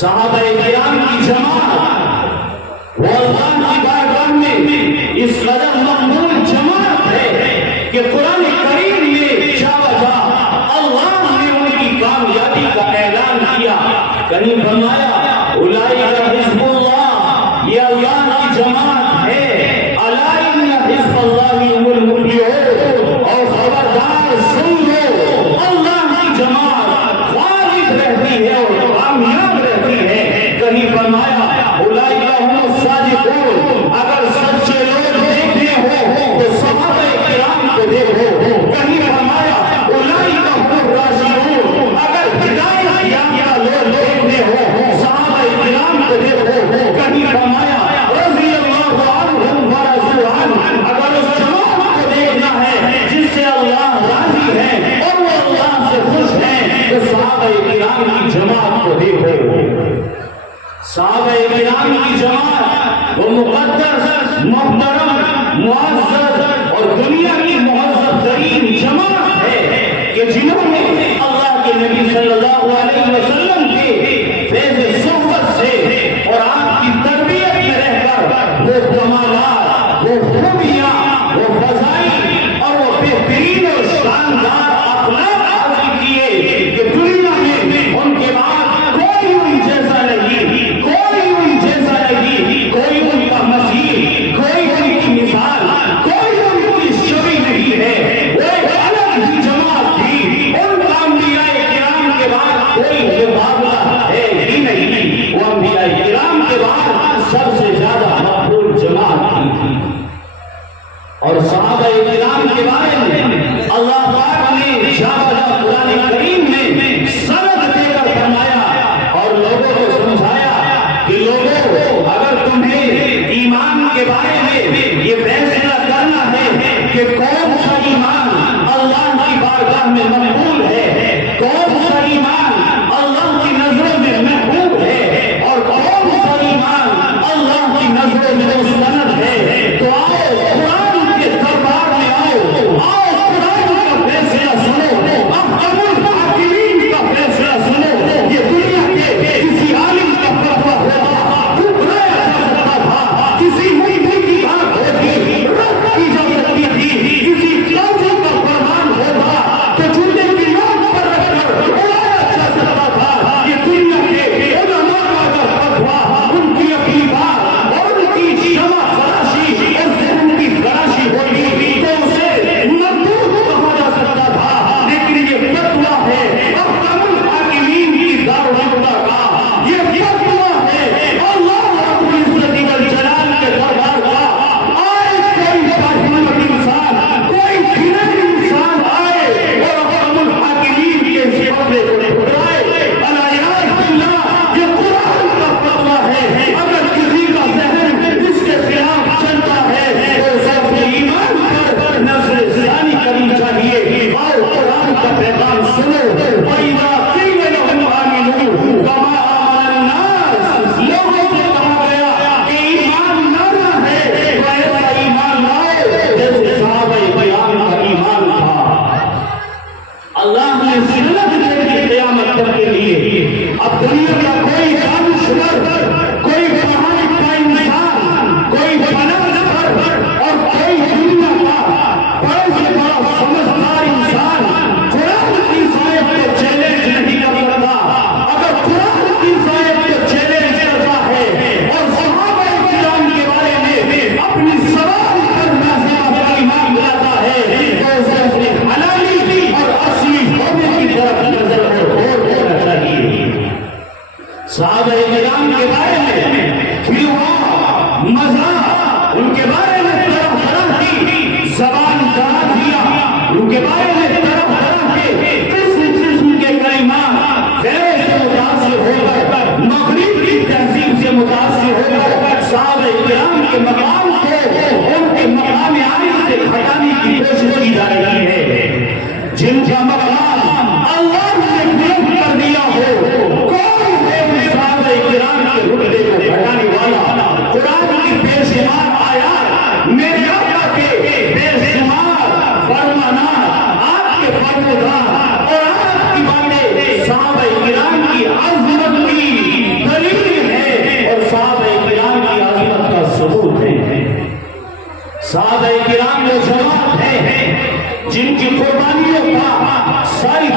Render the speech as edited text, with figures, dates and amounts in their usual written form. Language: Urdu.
صحابہ کرام کی جماعت وہ اللہ کی بارگاہ میں اس قدر مقبول جماعت ہے کہ قرآن کریم میں شاوجہ اللہ نے ان کی کامیابی کا اعلان کیا. کہیں فرمایا اولئک حزب اللہ، یہ اللہ کی جماعت ہے. الا ان حزب اللہ هم المفلحون، اور خبردار سن لو اللہ کی جماعت غالب رہتی ہے اور کامیاب رہتی ہے. کہیں فرمایا اولئک هم الصادقون، اگر سچے لوگ دیکھنے ہو تو صحابہ کرام کو دیکھو. کہیں فرمایا اولئک هم الراشدون، اگر ہدایت یافتہ لوگ دیکھنے ہو صحابہ کرام کو دیکھو. کہیں فرمایا رضی اللہ عنہم ورضوا عنہ، اگر اس جماعت کو دیکھنا ہے جس سے اللہ راضی ہے اور وہ اللہ سے خوش ہیں تو صحابہ کرام کی جماعت کو دیکھو. صحابہ کرام کی جماعت وہ مقدس، محترم، معزز اور دنیا کی مہذب ترین جماعت ہے کہ جنہوں نے اللہ کے نبی صلی اللہ علیہ وسلم کے فیض صحبت سے اور آپ کی تربیت میں رہ کر وہ کمالات، وہ خوبیاں، وہ فضائل اور وہ بہترین اور شاندار اخلاق حاصل کیے کہ دنیا میں ان کے بعد کوئی ان جیسا نہیں، کوئی ان جیسا نہیں، کوئی ان کا مثیل، کوئی ان کی مثال، کوئی ان کی شبیہ نہیں ہے. وہ ایک الگ ہی جماعت تھی. ان انبیاء کرام کے بعد کوئی مقابلہ ہے ہی نہیں. وہ انبیاء کرام کے بعد سب سے زیادہ مقبول جماعت تھی. اور صحابہ کرام کے بارے میں اللہ پاک نے شاہدہ قرآن کریم میں سند دے کر فرمایا اور لوگوں کو سمجھایا کہ لوگوں، اگر تمہیں ایمان کے بارے میں یہ فیصلہ کرنا ہے کہ کون سا ایمان اللہ کی بارگاہ میں مقبول ہے، کون سا ایمان اللہ کی نظروں میں محبوب ہے اور کون سا ایمان اللہ کی نظروں میں مستند ہے، تو آؤ قرآن کے دربار میں آؤ قرآن کا فیصلہ سنو، احکم الحاکمین کا فیصلہ سنو. یہ دنیا کے کسی عالم کا فتویٰ ہوتا ٹھکرایا جا سکتا تھا، کسی مفتی کی بات ہوتی رد کی جا سکتی تھی، کسی قاضی کا فرمان ہوتا تو جوتے کی نوک پر رکھ کر اڑایا جا سکتا تھا. یہ دنیا کے علماء کا اگر فتویٰ، ان کی اپنی بات اور ان کی جمع فراشی اور ذہن کی فراشی ہوئی تو اسے مردود کہا جا سکتا تھا. لیکن یہ فتویٰ ہے احکم الحاکمین کی دارالمدہ کا، یہ فتویٰ ہے اللہ رب العزت والجلال کے دربار کا. آئے کوئی باہمت انسان، کوئی گھنن انسان آئے اور احکم الحاکمین کے اس فتوے کو ٹھکرائے، العیاذ باللہ یہ قرآن کا فتویٰ ہے. اگر کسی کا ذہن اس کے خلاف چلتا ہے تو اسے اپنے ایمان پر نظر ثانی کرنی چاہیے. اور قرآن کا پیغام سنو. وَإِذَا قِيلَ لَهُمْ آمِنُوا كَمَا آمَنَ النَّاسُ، لوگوں سے کہا گیا کہ ایمان لانا ہے تو ایسا ایمان لاؤ جیسے صحابہ کرام کا ایمان تھا. اللہ نے سنت دے دی قیامت تک کے لیے. اب دنیا کا کوئی دانشور، کوئی پڑھا لکھا انسان، کوئی فلسفہ اور کوئی دنیا کا بڑے سے بڑا سمجھدار انسان قرآن کی صاحب کو چیلنج نہیں کر سکتا. اگر قرآن کی صاحب کو چیلنج کرتا ہے اور صحابہ کرام کے بارے میں اپنی سوال کرنا سے اپنا ایمان لاتا ہے تو اسے اپنی حلالی اور اصلی ہونے کی طرف نظر اور غور کرنا چاہیے. صحابہ کرام کے بارے میں کھلواڑ، مزاح، ان کے بارے میں طرح طرح کی زبان درازیاں، ان کے بارے میں طرح طرح کے قسم کے کلمات غیر سے متاثر ہو کر، مغرب کی تہذیب سے متاثر ہو کر صحابہ کرام کے مقام کو ان کے مقام عالی سے ہٹانے کی کوشش کی جا رہی ہے. جن کا مقام اللہ نے بلند کر دیا ہو، کوئی بھی صحابہ کرام کے رتبے کو گھٹانے والا قرآن کی بے شمار آیات، میرے آقا کے بے شمار فرمانات، آپ کے فرمودات اور آپ کی باتیں صحابہ کرام کی عظمت کی ساری